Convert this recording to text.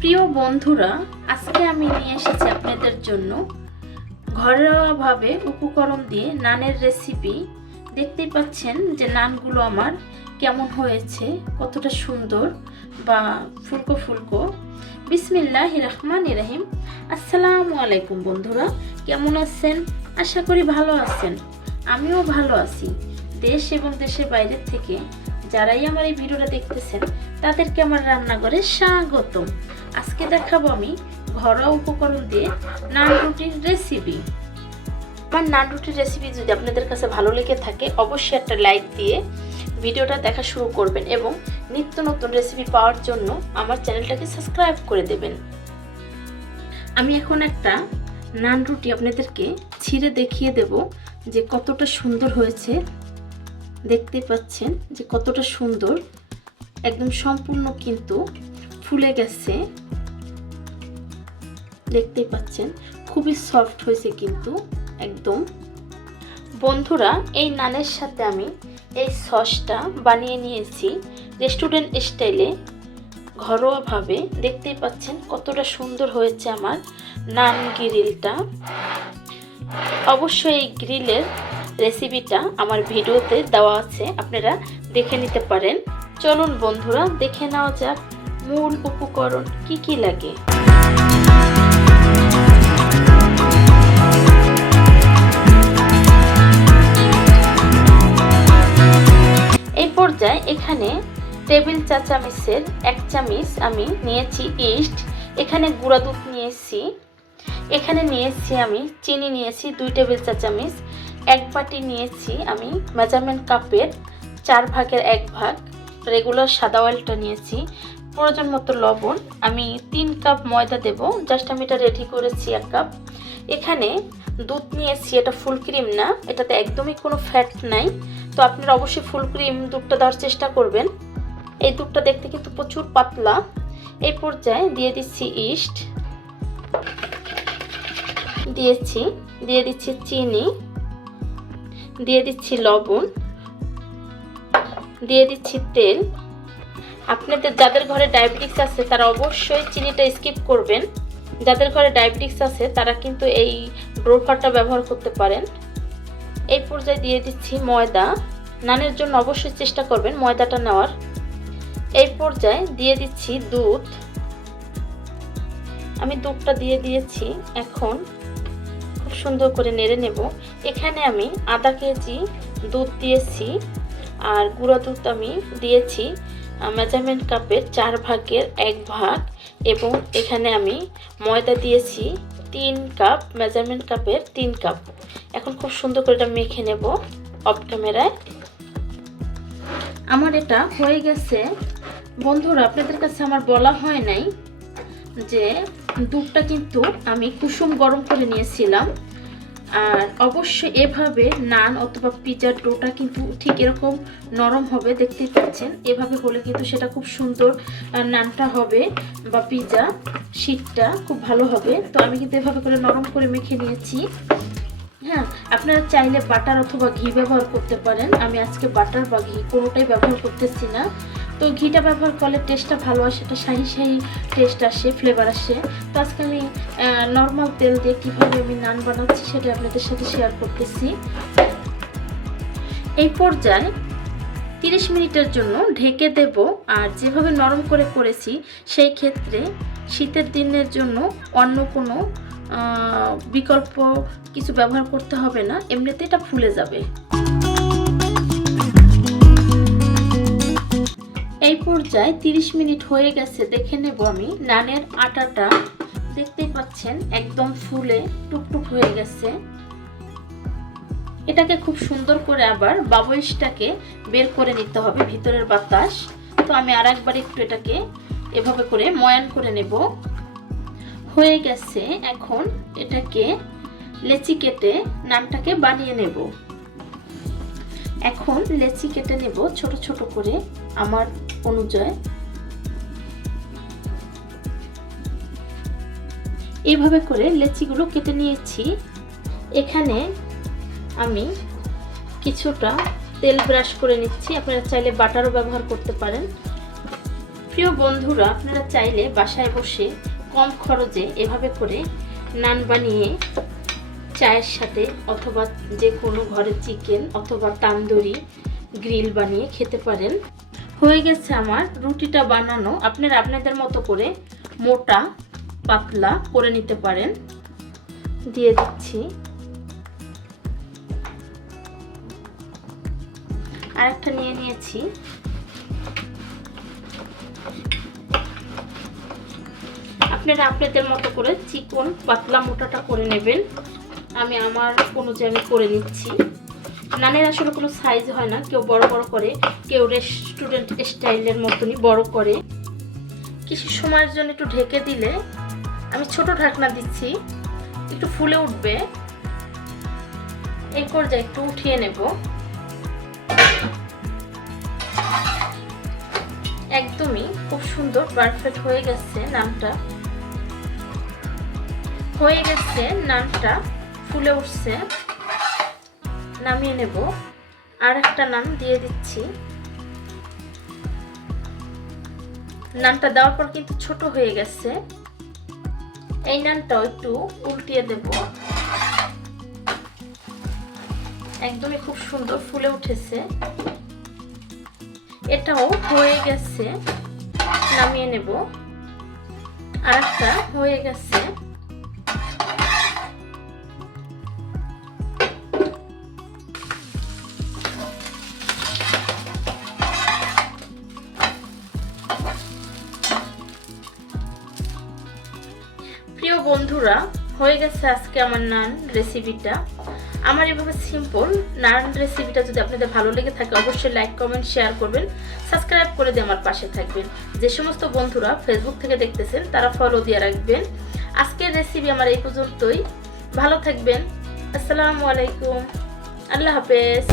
প্রিয় বন্ধুরা, আজকে আমি নিয়ে এসেছি আপনাদের জন্য ঘরোয়াভাবে উপকরণ দিয়ে নানের রেসিপি দেখতেই পাচ্ছেন যে নানগুলো আমার কেমন হয়েছে, কতটা সুন্দর বা ফুলকো ফুলকো। বিসমিল্লাহ রহমান রহিম। আসসালামু আলাইকুম বন্ধুরা, কেমন আছেন? আশা করি ভালো আছেন। আমিও ভালো আছি। দেশ এবং দেশের বাইরের থেকে যারাই আমার এই ভিডিওটা দেখতেছেন, তাদেরকে আমার রান্নাঘরে স্বাগতম। আজকে দেখাবো আমি ঘরোয়া উপকরণ দিয়ে নান রুটির রেসিপি আমার নান রুটির রেসিপি যদি আপনাদের কাছে ভালো লেগে থাকে, অবশ্যই একটা লাইক দিয়ে ভিডিওটা দেখা শুরু করবেন এবং নিত্য নতুন রেসিপি পাওয়ার জন্য আমার চ্যানেলটাকে সাবস্ক্রাইব করে দেবেন। আমি এখন একটা নান রুটি আপনাদেরকে ছিঁড়ে দেখিয়ে দেব যে কতটা সুন্দর হয়েছে। দেখতে পাচ্ছেন যে কতটা সুন্দর, একদম সম্পূর্ণ কিন্তু ফুলে গেছে। দেখতেই পাচ্ছেন, খুবই সফট হয়েছে কিন্তু, একদম। বন্ধুরা, এই নানের সাথে আমি এই সসটা বানিয়ে নিয়েছি রেস্টুরেন্ট স্টাইলে। ঘরোয়াভাবে দেখতেই পাচ্ছেন কতটা সুন্দর হয়েছে আমার নান গ্রিলটা। অবশ্যই এই গ্রিলের রেসিপিটা আমার ভিডিওতে দেওয়া আছে, আপনারা দেখে নিতে পারেন। চলুন বন্ধুরা, দেখে নেওয়া যাক মূল উপকরণ কি কি লাগে? এই পর্যায়ে এখানে টেবিল চা চামিচের এক চামিচ আমি নিয়েছি ইস্ট, এখানে গুঁড়া দুধ নিয়েছি, এখানে নিয়েছি আমি চিনি নিয়েছি দুই টেবিল চা চামিচ এক বাটি নিয়েছি আমি মেজারমেন্ট কাপের চার ভাগের এক ভাগ রেগুলার সাদা অয়েলটা নিয়েছি প্রয়োজন মতো লবণ আমি তিন কাপ ময়দা দেব। জাস্ট আমি এটা রেডি করেছি এক কাপ। এখানে দুধ নিয়েছি, এটা ফুল ক্রিম না। এটাতে একদমই কোনো ফ্যাট নাই। তো আপনারা অবশ্যই ফুল ক্রিম দুধটা দেওয়ার চেষ্টা করবেন। এই দুধটা দেখতে কিন্তু প্রচুর পাতলা। এই পর্যায়ে দিয়ে দিচ্ছি ইস্ট দিয়েছি, দিয়ে দিচ্ছি চিনি। দিয়ে দিচ্ছি লবণ। দিয়ে দিচ্ছি তেল। আপনাদের যাদের ঘরে ডায়াবেটিক্স আছে, তারা অবশ্যই চিনিটা স্কিপ করবেন। যাদের ঘরে ডায়াবেটিক্স আছে, তারা কিন্তু এই ব্রোফারটা ব্যবহার করতে পারেন। এই পর্যায়ে দিয়ে দিচ্ছি ময়দা। নানের জন্য অবশ্যই চেষ্টা করবেন ময়দাটা নেওয়ার। এই পর্যায়ে দিয়ে দিচ্ছি দুধ। আমি দুধটা দিয়ে দিয়েছি, এখন খুব সুন্দর করে নেড়ে নেব। এখানে আমি আধা কেজি দুধ দিয়েছি, আর গুঁড়ো দুধ আমি দিয়েছি। মেজারমেন্ট কাপের চার ভাগের এক ভাগ এবং এখানে আমি ময়দা দিয়েছি তিন কাপ মেজারমেন্ট কাপের তিন কাপ এখন খুব সুন্দর করে এটা মেখে নেব অফ ক্যামেরায় আমার এটা হয়ে গেছে। বন্ধুরা, আপনাদের কাছে আমার বলা হয় নাই যে দুধটা কিন্তু আমি কুসুম গরম করে নিয়েছিলাম। আর অবশ্যই এভাবে নান অথবা পিজার ডোটা কিন্তু ঠিক এরকম নরম হবে, দেখতেই পাচ্ছেন। এভাবে হলে কিন্তু সেটা খুব সুন্দর নানটা হবে বা পিজা শীতটা খুব ভালো হবে। তো আমি কিন্তু এভাবে করে নরম করে মেখে নিয়েছি। হ্যাঁ আপনারা চাইলে বাটার অথবা ঘি ব্যবহার করতে পারেন। আমি আজকে বাটার বা ঘি কোনোটাই ব্যবহার করতেছি না। তো ঘিটা ব্যবহার করলে টেস্টটা ভালো আসে, একটা শাহি শাহি টেস্ট আসে ফ্লেভার আসে। তো আজকে আমি নর্মাল তেল দিয়ে কীভাবে আমি নান বানাচ্ছি সেটা আপনাদের সাথে শেয়ার করতেছি। এই পর্যায়ে তিরিশ মিনিটের জন্য ঢেকে দেব, আর যেভাবে নরম করে করেছি, সেই ক্ষেত্রে শীতের দিনের জন্য অন্য কোনো বিকল্প কিছু ব্যবহার করতে হবে না, এমনিতে এটা ফুলে যাবে। এই পর্যায়ে 30 মিনিট হয়ে গেছে, দেখে নেব আমি। নানের আটাটা দেখতেই পাচ্ছেন, একদম ফুলে টুকটুক হয়ে গেছে। এটাকে খুব সুন্দর করে আবার বাবইসটাকে বের করে নিতে হবে ভিতরের বাতাস। তো আমি আর একবার একটু এটাকে এভাবে করে ময়ান করে নেব। হয়ে গেছে, এখন এটাকে লেচি কেটে নানটাকে বানিয়ে নেব। এখন লেচি কেটে নেব ছোট ছোট করে আমার অনুযায়ী। এইভাবে করে লেচিগুলো কেটে নিয়েছি। এখানে আমি কিছুটা তেল ব্রাশ করে নিচ্ছি। আপনারা চাইলে বাটারও ব্যবহার করতে পারেন। প্রিয় বন্ধুরা, আপনারা চাইলে বাসায় বসে কম খরচে এভাবে করে নান বানিয়ে চায়ের সাথে অথবা যে কোনো ঘরে চিকেন অথবা তান্দুরি গ্রিল বানিয়ে খেতে পারেন। হয়ে গেছে আমার রুটিটা বানানো। আপনারা আপনাদের মতো করে মোটা, পাতলা করে নিতে পারেন। দিয়ে দিচ্ছি। আরেকটা নিয়ে নিয়েছি। আপনারা আপনাদের মতো করে চিকন, পাতলা, মোটাটা করে নেবেন। আমি আমার অনুযায়ী আমি করে নিচ্ছি। নানের আসলে কোনো সাইজ হয় না, কেউ বড় বড় করে, কেউ রেস্টুরেন্ট স্টাইলের মতনই বড় করে। কিছু সময়ের জন্য একটু ঢেকে দিলে আমি ছোট ঢাকনা দিচ্ছি, একটু ফুলে উঠবে। এই পর্যায়ে একটু উঠিয়ে নেব। একদমই খুব সুন্দর পারফেক্ট হয়ে গেছে নামটা। হয়ে গেছে নানটা ফুলে উঠছে। নামিয়ে নেব। আর একটা নান দিয়ে দিচ্ছি। নানটা দেওয়ার পর কিন্তু ছোট হয়ে গেছে। এই নানটাও একটু উল্টিয়ে দেব। একদমই খুব সুন্দর ফুলে উঠেছে। এটাও হয়ে গেছে। নামিয়ে নেব। আর একটা হয়ে গেছে। বন্ধুরা, হয়ে গেছে আজকে আমার নান রেসিপিটা আমার এভাবে সিম্পল নান রেসিপিটা যদি আপনাদের ভালো লেগে থাকে, অবশ্যই লাইক কমেন্ট শেয়ার করবেন। সাবস্ক্রাইব করে দিয়ে আমার পাশে থাকবেন। যে সমস্ত বন্ধুরা ফেসবুক থেকে দেখতেছেন, তারা ফলো দিয়ে রাখবেন। আজকের রেসিপি আমার এই পর্যন্তই। ভালো থাকবেন। আসসালামু আলাইকুম। আল্লাহ হাফেজ।